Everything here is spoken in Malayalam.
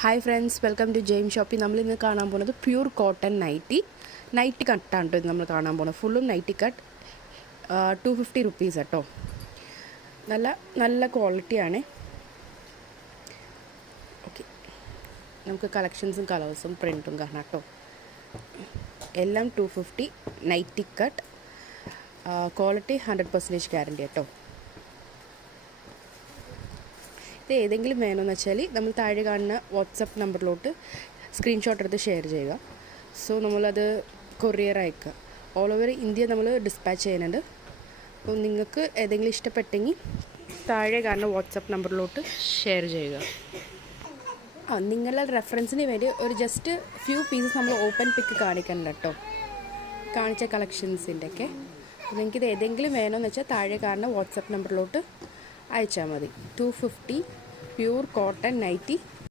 ഹായ് ഫ്രണ്ട്സ്, വെൽക്കം ടു ജെയിം ഷോപ്പിൽ. നമ്മളിന്ന് കാണാൻ പോകുന്നത് പ്യൂർ കോട്ടൺ നൈറ്റി കട്ടാണ് കേട്ടോ. ഇത് നമ്മൾ കാണാൻ പോകുന്നത് ഫുള്ളും നൈറ്റി കട്ട്. 250 റുപ്പീസ് കേട്ടോ. നല്ല ക്വാളിറ്റിയാണ്. ഓക്കെ, നമുക്ക് കളക്ഷൻസും കളേഴ്സും പ്രിൻറ്റും കാണാം കേട്ടോ. എല്ലാം 250 നൈറ്റി കട്ട്. ക്വാളിറ്റി 100% ഗ്യാരണ്ടി കേട്ടോ. ഇത് ഏതെങ്കിലും വേണമെന്ന് വെച്ചാൽ നമ്മൾ താഴെ കാണുന്ന വാട്സപ്പ് നമ്പറിലോട്ട് സ്ക്രീൻഷോട്ട് എടുത്ത് ഷെയർ ചെയ്യുക. സോ നമ്മളത് കൊറിയർ അയക്കുക. ഓൾ ഓവർ ഇന്ത്യ നമ്മൾ ഡിസ്പാച്ച് ചെയ്യുന്നുണ്ട്. അപ്പോൾ നിങ്ങൾക്ക് ഏതെങ്കിലും ഇഷ്ടപ്പെട്ടെങ്കിൽ താഴെ കാണുന്ന വാട്സപ്പ് നമ്പറിലോട്ട് ഷെയർ ചെയ്യുക. നിങ്ങളുടെ റെഫറൻസിന് വേണ്ടി ഒരു ജസ്റ്റ് ഫ്യൂ പീസസ് നമ്മൾ ഓപ്പൺ പിക്ക് കാണിക്കുന്നുണ്ട് കേട്ടോ, കാണിച്ച കളക്ഷൻസിൻ്റെ ഒക്കെ. നിങ്ങൾക്കിത് ഏതെങ്കിലും വേണമെന്ന് വെച്ചാൽ താഴെ കാണുന്ന വാട്സപ്പ് നമ്പറിലോട്ട് അയച്ചാൽ മതി. 250 പ്യൂർ കോട്ടൺ നൈറ്റി